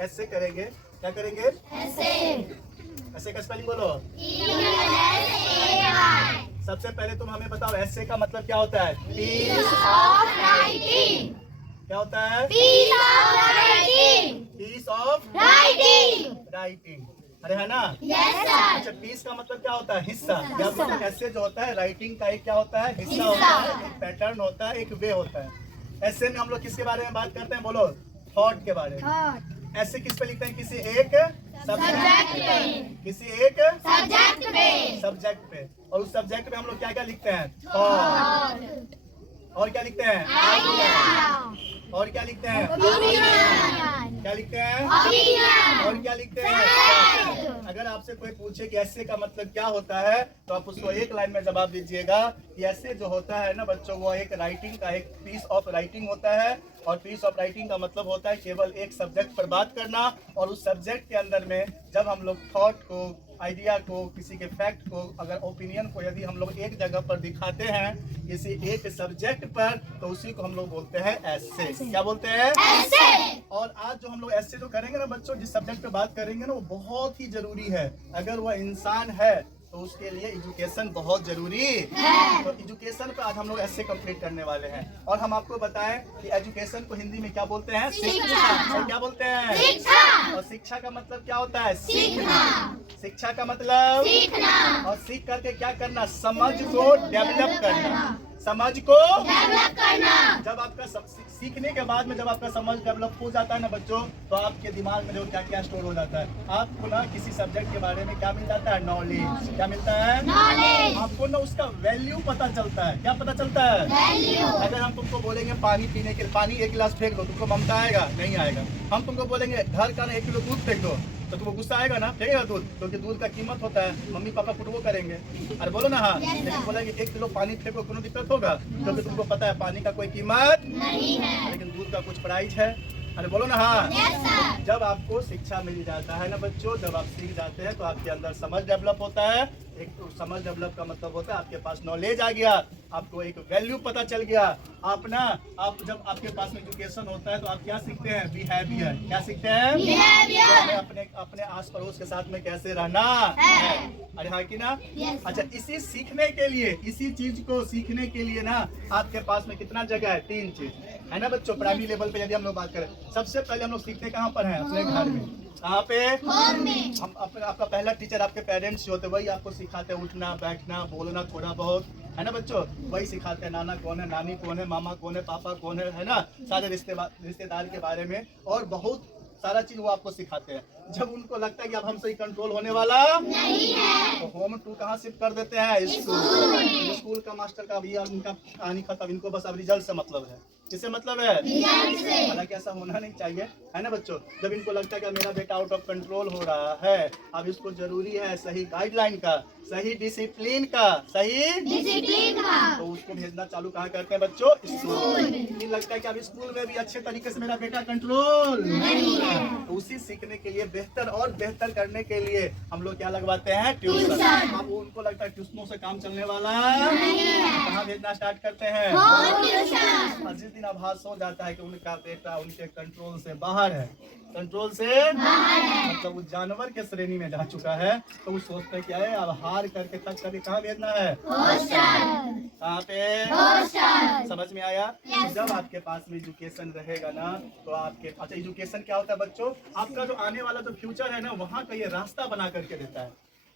ऐसे करेंगे। क्या करेंगे? ऐसे का स्पेलिंग बोलो। सबसे पहले तुम हमें बताओ ऐसे का मतलब क्या होता है? Piece of writing. क्या होता है? Piece of writing. अरे है ना? अच्छा, पीस का मतलब क्या होता है? हिस्सा। या मतलब ऐसे जो होता है राइटिंग का एक क्या होता है? हिस्सा होता है, एक पैटर्न होता है, एक वे होता है। ऐसे में हम लोग किसके बारे में बात करते हैं? बोलो। थॉट के बारे में। ऐसे किस पे लिखते हैं? किसी एक सब्जेक्ट पे। किसी एक सब्जेक्ट पे। और उस सब्जेक्ट पे हम लोग क्या क्या लिखते हैं? थॉट। और क्या लिखते हैं? और क्या लिखते हैं? क्या लिखते हैं? और क्या लिखते हैं? अगर आपसे कोई पूछे कि ऐसे का मतलब क्या होता है तो आप उसको एक लाइन में जवाब दीजिएगा कि ऐसे जो होता है ना बच्चों, वो एक राइटिंग का एक पीस ऑफ राइटिंग होता है। और पीस ऑफ राइटिंग का मतलब होता है केवल एक सब्जेक्ट पर बात करना। और उस सब्जेक्ट के अंदर में जब हम लोग थॉट को, आइडिया को, किसी के फैक्ट को, अगर ओपिनियन को यदि हम लोग एक जगह पर दिखाते हैं किसी एक सब्जेक्ट पर, तो उसी को हम लोग बोलते हैं ऐसे। क्या बोलते हैं? ऐसे। और आज जो हम लोग ऐसे जो करेंगे ना बच्चों, जिस सब्जेक्ट पे बात करेंगे ना, वो बहुत ही जरूरी है। अगर वह इंसान है तो उसके लिए एजुकेशन बहुत जरूरी है। तो एजुकेशन पे आज हम लोग ऐसे कंप्लीट करने वाले हैं। और हम आपको बताएं कि एजुकेशन को हिंदी में क्या बोलते हैं? शिक्षा। और क्या बोलते हैं? शिक्षा। और शिक्षा का मतलब क्या होता है? सीखना। शिक्षा का मतलब सीखना। और सीख करके क्या करना? समझ को डेवलप करना। समझ को डेवलप करना। जब आपका सीखने के बाद में जब आपका समझ डेवलप हो जाता है ना बच्चों, तो आपके दिमाग में जो क्या क्या स्टोर हो जाता है, आपको ना किसी सब्जेक्ट के बारे में क्या मिल जाता है? नॉलेज। क्या मिलता है? नॉलेज। आपको ना उसका वैल्यू पता चलता है। क्या पता चलता है? वैल्यू। अगर हम तुमको बोलेंगे पानी पीने के, पानी एक गिलास फेंक दो, तुमको ममता आएगा? नहीं आएगा। हम तुमको बोलेंगे घर का ना 1 किलो दूध फेंक दो, तो तुमको गुस्सा आएगा ना? फेंकेगा दूध, क्योंकि दूध का कीमत होता है। मम्मी पापा कुछ वो करेंगे, अरे बोलो ना हाँ। लेकिन बोलेंगे 1 किलो पानी फेंको, कोनो दिक्कत होगा? क्योंकि तुमको पता है पानी का कोई कीमत नहीं है, लेकिन दूध का कुछ प्राइस है। अरे बोलो ना हाँ। तो जब आपको शिक्षा मिल जाता है ना बच्चों, जब आप सीख जाते हैं तो आपके अंदर समझ डेवलप होता है। एक तो समझ डेवलप का मतलब होता है आपके पास नॉलेज आ गया, आपको एक वैल्यू पता चल गया। आप जब आपके पास में एजुकेशन होता है तो आप क्या सीखते हैं? बिहेवियर। क्या सीखते हैं? बिहेवियर। अपने आस पड़ोस के साथ में कैसे रहना है। अरे हाँ कि ना? अच्छा, इसी सीखने के लिए, इसी चीज को सीखने के लिए ना आपके पास में कितना जगह है? 3 चीज है ना बच्चों। प्राइमरी लेवल पे यदि हम लोग बात करें, सबसे पहले हम लोग सीखते कहाँ पर हैं? अपने घर में। कहाँ पे? हम आपका पहला टीचर आपके पेरेंट्स होते, वही आपको सिखाते हैं उठना, बैठना, बोलना, थोड़ा बहुत, है ना बच्चों? वही सिखाते हैं। नाना कौन है, नानी कौन है, मामा कौन है, पापा कौन है ना? सारे रिश्तेदार के बारे में और बहुत सारा चीज वो आपको सिखाते हैं। जब उनको लगता है कि अब हमसे कंट्रोल होने वाला नहीं है, तो होम टू कहाँ शिफ्ट कर देते हैं? स्कूल का मास्टर का भी इनका कहानी खत्म। इनको बस अब रिजल्ट से मतलब है। किससे मतलब है? हालांकि ऐसा होना नहीं चाहिए, है ना बच्चों? जब इनको लगता है कि मेरा बेटा आउट ऑफ कंट्रोल हो रहा है, अब इसको जरूरी है सही गाइडलाइन का, सही डिसिप्लिन का, तो उसको भेजना चालू कहाँ करते हैं बच्चों? स्कूल। नहीं लगता है कि अब स्कूल में भी अच्छे तरीके से मेरा बेटा कंट्रोल नहीं है, तो उसी सीखने के लिए बेहतर और बेहतर करने के लिए हम लोग क्या लगवाते हैं? ट्यूशन। अब उनको लगता है ट्यूशनों से काम चलने वाला कहाँ भेजना स्टार्ट करते हैं? जिस दिन आभास हो जाता है कि उनका बेटा उनके कंट्रोल से बाहर है, कंट्रोल से मतलब वो जानवर के श्रेणी में जा चुका है, तो वो सोचते हैं कि अरे अब हार करके तक करके कहाँ भेजना है? कहाँ पे? समझ में आया? जब आपके पास में एजुकेशन रहेगा ना तो आपके, अच्छा एजुकेशन क्या होता है बच्चों? आपका जो आने वाला जो फ्यूचर है ना, वहाँ का ये रास्ता बना करके देता है।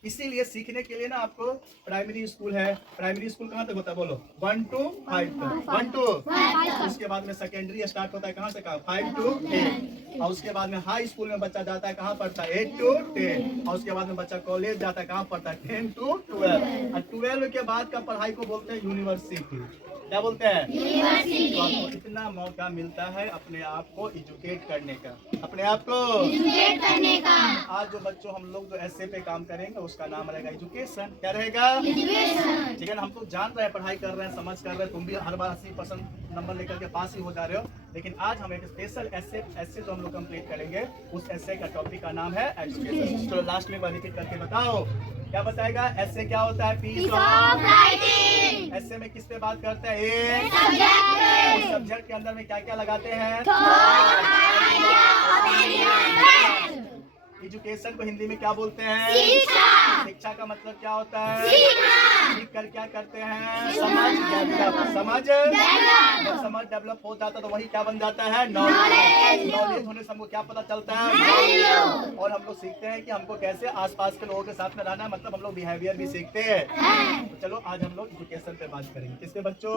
इसीलिए सीखने के लिए ना आपको प्राइमरी स्कूल है। प्राइमरी स्कूल कहाँ तक होता है? बोलो। 1 to 5 तक। 1 to 5। उसके बाद में सेकेंडरी स्टार्ट होता है कहाँ से? कहाँ? 5 to 10। और उसके बाद में हाई स्कूल में बच्चा जाता है, कहाँ पढ़ता है? 8 to 10। और उसके बाद में बच्चा कॉलेज जाता है, कहाँ पढ़ता है? 10 to 12। और 12 के बाद का पढ़ाई को बोलते हैं यूनिवर्सिटी। क्या बोलते हैं? यूनिवर्सिटी। तो आपको इतना मौका मिलता है अपने आप को एजुकेट करने का, अपने आप को एजुकेट करने का। आज जो बच्चों हम लोग जो ऐसे पे काम करेंगे उसका नाम रहेगा एजुकेशन। क्या रहेगा? एजुकेशन। ठीक है ना? हम तो जान रहे हैं, पढ़ाई कर रहे हैं, समझ कर रहे हैं, तुम भी हर बार 80% नंबर लेकर के पास ही हो जा रहे हो, लेकिन आज हम एक स्पेशल ऐसे जो हम लोग कंप्लीट करेंगे, उस ऐसे का टॉपिक का नाम है एजुकेशन। चलो लास्ट में रिपीट करके बताओ, क्या बताएगा? ऐसे क्या होता है? Piece of writing. ऐसे में किस पे बात करते हैं? एक सब्जेक्ट। उस सब्जेक्ट के अंदर में क्या क्या लगाते हैं? एजुकेशन को हिंदी में क्या बोलते हैं? शिक्षा का मतलब क्या होता है? सीख कर क्या करते हैं? समझ डेवलप। समझ डेवलप हो जाता तो वही क्या बन जाता है? नॉलेज होने से हमको क्या पता चलता है? और हम लोग सीखते हैं कि हमको कैसे आसपास के लोगों के साथ में रहना है, मतलब हम लोग बिहेवियर भी सीखते हैं। तो चलो आज हम लोग एजुकेशन पे बात करेंगे। किसके बच्चों?